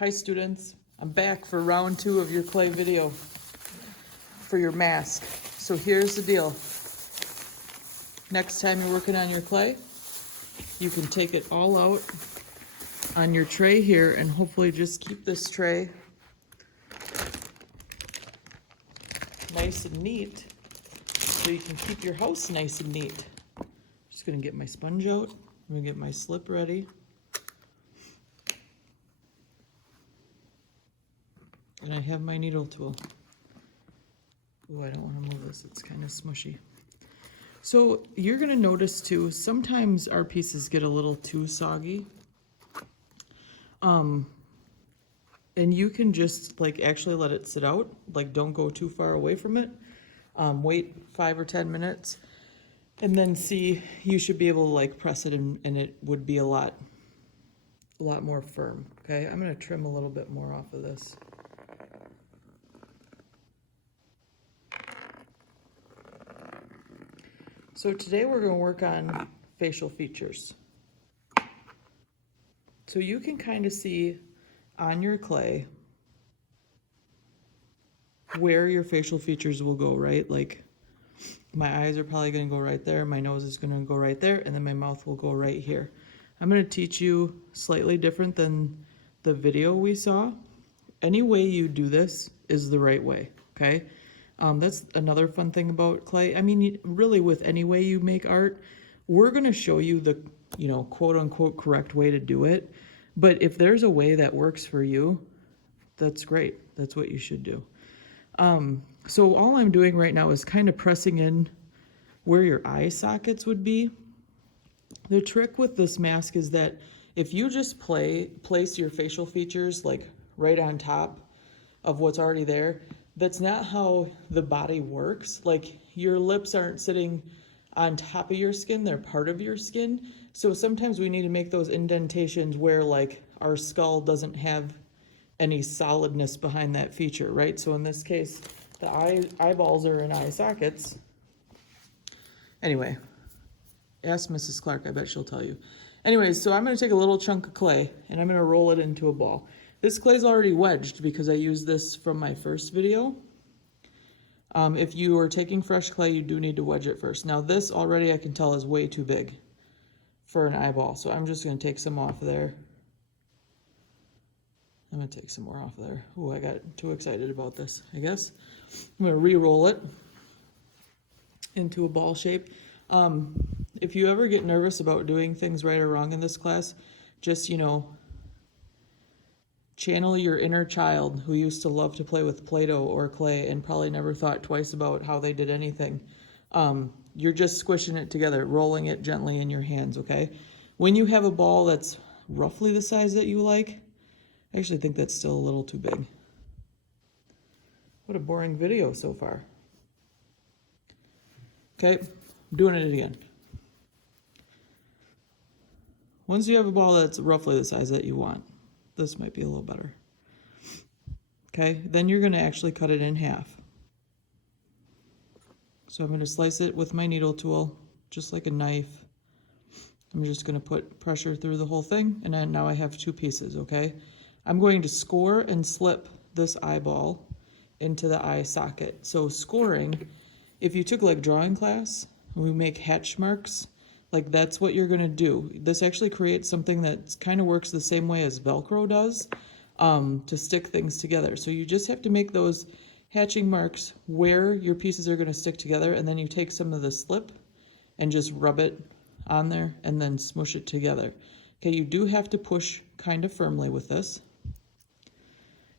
Hi students, I'm back for round 2 of your clay video for your mask. So here's the deal. Next time you're working on your clay, you can take it all out on your tray here and hopefully just keep this tray nice and neat so you can keep your house nice and neat. Just gonna get my sponge out, I'm gonna get my slip ready. And I have my needle tool. Oh, I don't want to move this, it's kind of smushy. So you're going to notice too, sometimes our pieces get a little too soggy. And you can just like actually let it sit out, like don't go too far away from it. Wait 5 or 10 minutes and then see, you should be able to like press it and it would be a lot more firm. Okay, I'm going to trim a little bit more off of this. So today we're going to work on facial features. So you can kind of see on your clay where your facial features will go, right? Like my eyes are probably going to go right there, my nose is going to go right there, and then my mouth will go right here. I'm going to teach you slightly different than the video we saw. Any way you do this is the right way, okay? That's another fun thing about clay. I mean, really with any way you make art, we're going to show you the, quote unquote correct way to do it. But if there's a way that works for you, that's great. That's what you should do. So all I'm doing right now is kind of pressing in where your eye sockets would be. The trick with this mask is that if you just place your facial features like right on top of what's already there, that's not how the body works. Like your lips aren't sitting on top of your skin, they're part of your skin. So sometimes we need to make those indentations where like our skull doesn't have any solidness behind that feature, right? So in this case, the eyeballs are in eye sockets. Anyway, ask Mrs. Clark, I bet she'll tell you. Anyways, so I'm gonna take a little chunk of clay and I'm gonna roll it into a ball. This clay's already wedged because I used this from my first video. If you are taking fresh clay, you do need to wedge it first. Now this already I can tell is way too big for an eyeball, so I'm just gonna take some off there. I'm gonna take some more off there. Oh, I got too excited about this, I guess. I'm gonna re-roll it into a ball shape. If you ever get nervous about doing things right or wrong in this class, just, channel your inner child who used to love to play with Play-Doh or clay and probably never thought twice about how they did anything. You're just squishing it together, rolling it gently in your hands, okay? When you have a ball that's roughly the size that you like, I actually think that's still a little too big. What a boring video so far. Okay, I'm doing it again. Once you have a ball that's roughly the size that you want, this might be a little better. Okay, then you're gonna actually cut it in half. So I'm gonna slice it with my needle tool, just like a knife. I'm just gonna put pressure through the whole thing, and then now I have 2 pieces, okay? I'm going to score and slip this eyeball into the eye socket. So scoring, if you took like drawing class, we make hatch marks, like that's what you're gonna do. This actually creates something that kind of works the same way as Velcro does, to stick things together. So you just have to make those hatching marks where your pieces are gonna stick together, and then you take some of the slip and just rub it on there and then smush it together. Okay, you do have to push kind of firmly with this.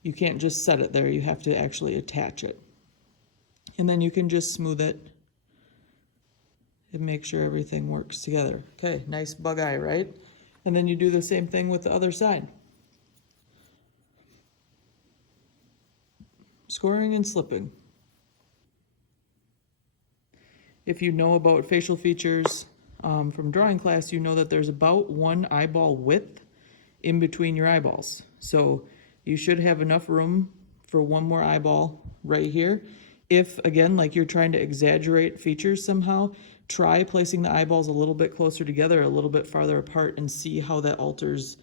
You can't just set it there, you have to actually attach it. And then you can just smooth it and make sure everything works together. Okay, nice bug eye, right? And then you do the same thing with the other side. Scoring and slipping. If you know about facial features from drawing class, you know that there's about 1 eyeball width in between your eyeballs. So you should have enough room for 1 more eyeball right here. If, again, like you're trying to exaggerate features somehow, try placing the eyeballs a little bit closer together, a little bit farther apart, and see how that alters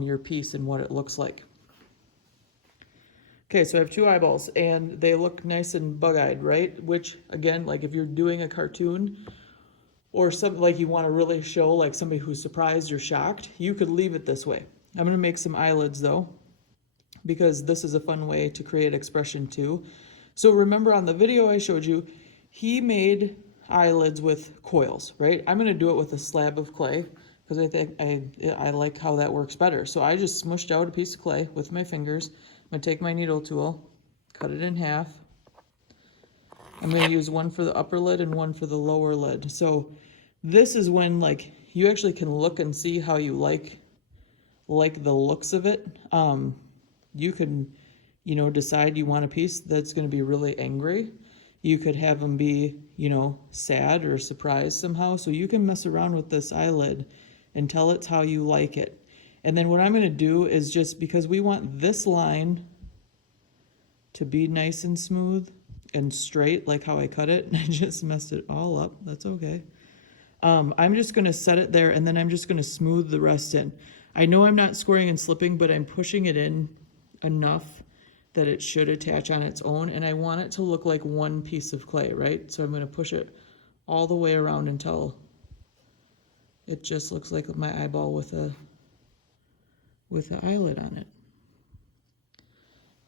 your piece and what it looks like. Okay, so I have two eyeballs and they look nice and bug-eyed, right? Which, again, like if you're doing a cartoon or something like you want to really show like somebody who's surprised or shocked, you could leave it this way. I'm gonna make some eyelids though, because this is a fun way to create expression too. So remember on the video I showed you, he made eyelids with coils, right? I'm gonna do it with a slab of clay because I think I like how that works better. So I just smushed out a piece of clay with my fingers. I'm gonna take my needle tool, cut it in half. I'm gonna use one for the upper lid and one for the lower lid. So this is when like you actually can look and see how you like the looks of it. You can, you know, decide you want a piece that's gonna be really angry. You could have them be, you know, sad or surprised somehow. So you can mess around with this eyelid until it's how you like it. And then what I'm going to do is just because we want this line to be nice and smooth and straight like how I cut it, and I just messed it all up. That's okay. I'm just going to set it there and then I'm just going to smooth the rest in. I know I'm not scoring and slipping, but I'm pushing it in enough that it should attach on its own, and I want it to look like one piece of clay, right? So I'm going to push it all the way around until it just looks like my eyeball with an eyelid on it,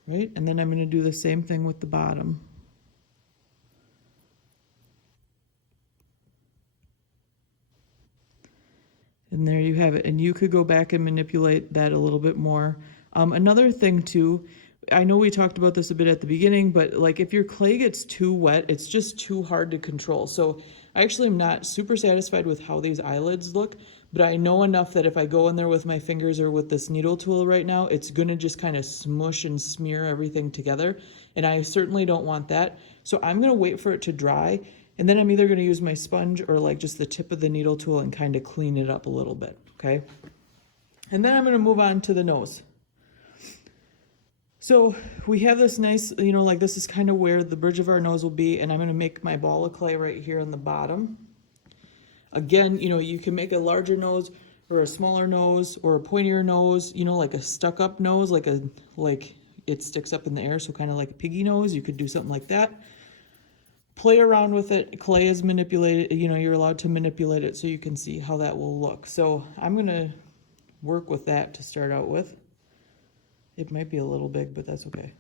right? And then I'm going to do the same thing with the bottom. And there you have it. And you could go back and manipulate that a little bit more. Another thing too, I know we talked about this a bit at the beginning, but like if your clay gets too wet, it's just too hard to control. So I actually am not super satisfied with how these eyelids look, but I know enough that if I go in there with my fingers or with this needle tool right now, it's gonna just kind of smush and smear everything together. And I certainly don't want that. So I'm gonna wait for it to dry, and then I'm either gonna use my sponge or like just the tip of the needle tool and kind of clean it up a little bit, okay? And then I'm gonna move on to the nose. So we have this nice, you know, like this is kind of where the bridge of our nose will be, and I'm going to make my ball of clay right here on the bottom. Again, you know, you can make a larger nose or a smaller nose or a pointier nose, you know, like a stuck up nose, like it sticks up in the air, so kind of like a piggy nose. You could do something like that. Play around with it. Clay is manipulated, you know, you're allowed to manipulate it so you can see how that will look. So I'm going to work with that to start out with. It might be a little big, but that's okay.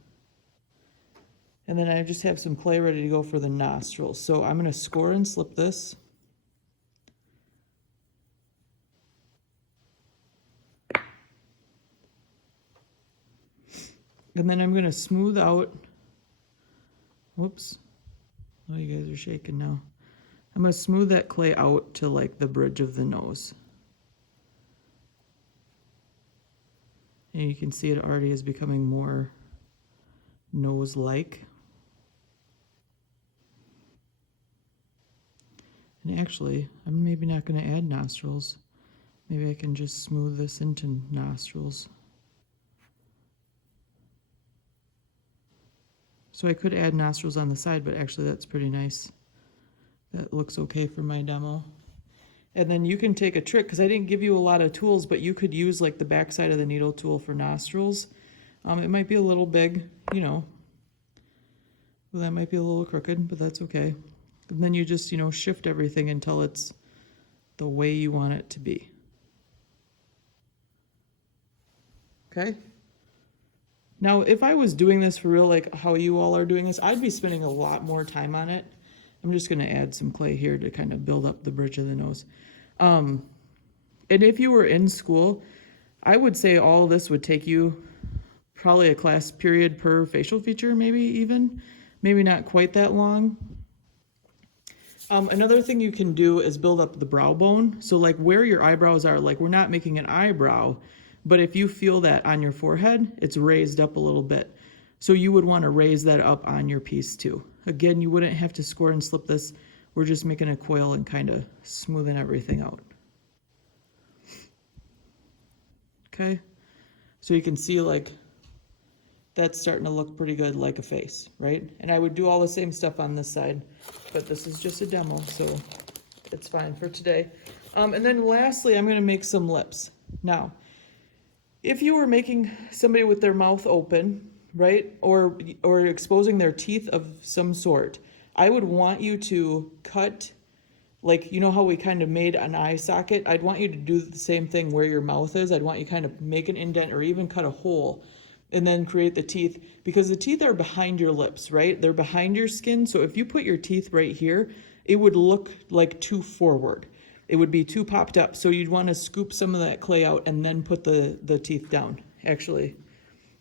And then I just have some clay ready to go for the nostrils. So I'm going to score and slip this. And then I'm going to smooth out. Whoops. Oh, you guys are shaking now. I'm going to smooth that clay out to like the bridge of the nose. And you can see it already is becoming more nose-like. And actually, I'm maybe not going to add nostrils. Maybe I can just smooth this into nostrils. So I could add nostrils on the side, but actually that's pretty nice. That looks okay for my demo. And then you can take a trick, because I didn't give you a lot of tools, but you could use like the back side of the needle tool for nostrils. It might be a little big, you know. Well, that might be a little crooked, but that's okay. And then you just, you know, shift everything until it's the way you want it to be. Okay? Now, if I was doing this for real, like how you all are doing this, I'd be spending a lot more time on it. I'm just going to add some clay here to kind of build up the bridge of the nose. And if you were in school, I would say all this would take you probably a class period per facial feature, maybe even. Maybe not quite that long. Another thing you can do is build up the brow bone. So like where your eyebrows are, like we're not making an eyebrow, but if you feel that on your forehead, it's raised up a little bit. So you would want to raise that up on your piece too. Again, you wouldn't have to score and slip this. We're just making a coil and kind of smoothing everything out. Okay, so you can see like that's starting to look pretty good like a face, right? And I would do all the same stuff on this side, but this is just a demo, so it's fine for today. And then lastly, I'm going to make some lips. Now, if you were making somebody with their mouth open, right? Or exposing their teeth of some sort. I would want you to cut, like, you know how we kind of made an eye socket? I'd want you to do the same thing where your mouth is. I'd want you kind of make an indent or even cut a hole and then create the teeth, because the teeth are behind your lips, right? They're behind your skin. So if you put your teeth right here, it would look like too forward. It would be too popped up. So you'd want to scoop some of that clay out and then put the teeth down. Actually,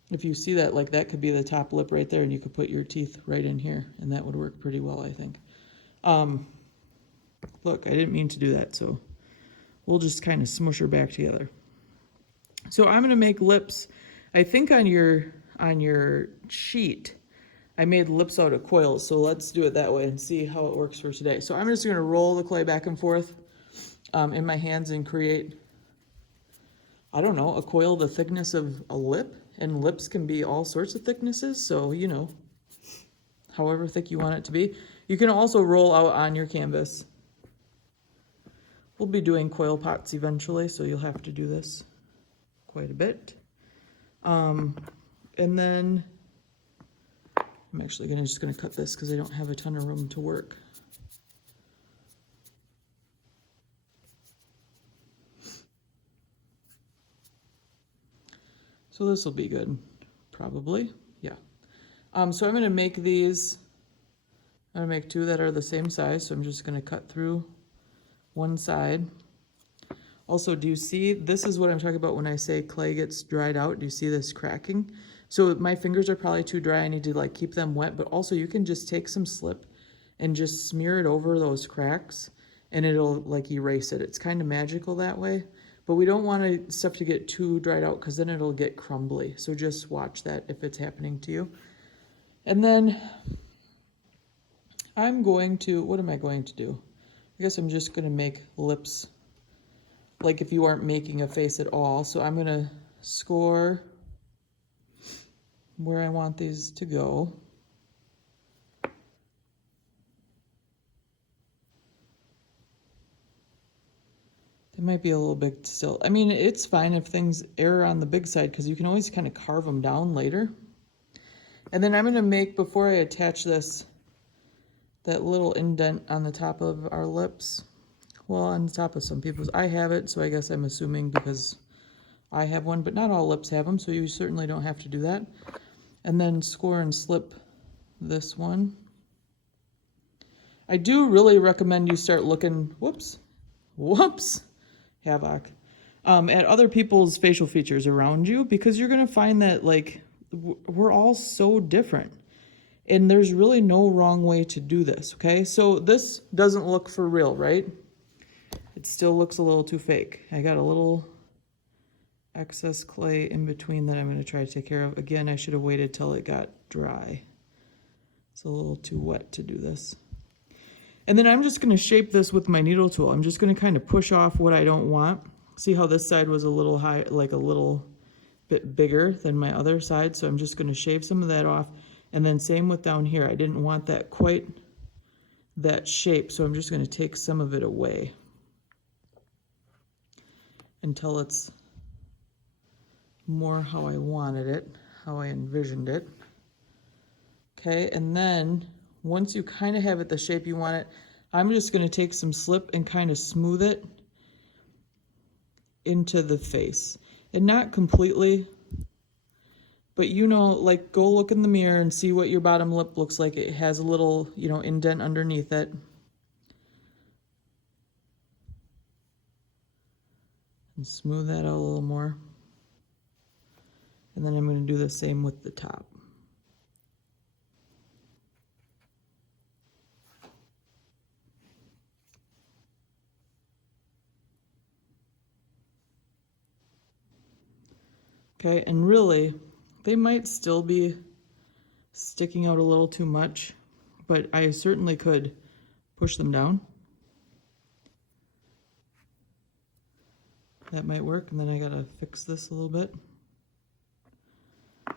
if you see that, like, that could be the top lip right there, and you could put your teeth right in here, and that would work pretty well, I think. Look, I didn't mean to do that, so we'll just kind of smush her back together. So I'm going to make lips. I think on your sheet, I made lips out of coils, so let's do it that way and see how it works for today. So I'm just going to roll the clay back and forth in my hands and create, I don't know, a coil the thickness of a lip. And lips can be all sorts of thicknesses, so, you know, however thick you want it to be. You can also roll out on your canvas. We'll be doing coil pots eventually, so you'll have to do this quite a bit. And then I'm actually just gonna cut this because I don't have a ton of room to work. So this will be good, probably, yeah. So I'm gonna make these, I'm gonna make two that are the same size, so I'm just gonna cut through one side. Also, do you see, this is what I'm talking about when I say clay gets dried out. Do you see this cracking? So my fingers are probably too dry. I need to like keep them wet, but also you can just take some slip and just smear it over those cracks and it'll like erase it. It's kind of magical that way, but we don't want stuff to get too dried out because then it'll get crumbly. So just watch that if it's happening to you. And then I'm going to, what am I going to do? I guess I'm just going to make lips like if you aren't making a face at all. So I'm going to score where I want these to go. They might be a little big still. I mean, it's fine if things err on the big side because you can always kind of carve them down later. And then I'm going to make, before I attach this, that little indent on the top of our lips. Well, on the top of some people's. I have it, so I guess I'm assuming because I have one, but not all lips have them, so you certainly don't have to do that. And then score and slip this one. I do really recommend you start looking, whoops, havoc, at other people's facial features around you, because you're going to find that, like, we're all so different. And there's really no wrong way to do this, okay? So this doesn't look for real, right? It still looks a little too fake. I got a little excess clay in between that I'm going to try to take care of. Again, I should have waited till it got dry. It's a little too wet to do this. And then I'm just going to shape this with my needle tool. I'm just going to kind of push off what I don't want. See how this side was a little high, like a little bit bigger than my other side. So I'm just going to shave some of that off. And then same with down here. I didn't want that quite that shape. So I'm just going to take some of it away until it's more how I wanted it, how I envisioned it. Okay, and then once you kind of have it the shape you want it, I'm just going to take some slip and kind of smooth it into the face. And not completely, but you know, like, go look in the mirror and see what your bottom lip looks like. It has a little, you know, indent underneath it. And smooth that out a little more. And then I'm going to do the same with the top. Okay, and really, they might still be sticking out a little too much, but I certainly could push them down. That might work, and then I gotta fix this a little bit.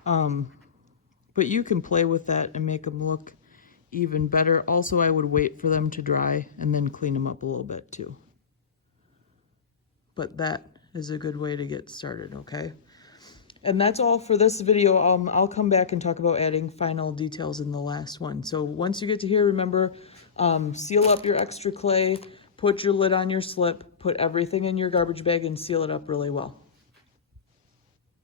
But you can play with that and make them look even better. Also, I would wait for them to dry and then clean them up a little bit too. But that is a good way to get started, okay? And that's all for this video. I'll come back and talk about adding final details in the last one. So once you get to here, remember, seal up your extra clay, put your lid on your slip, put everything in your garbage bag and seal it up really well.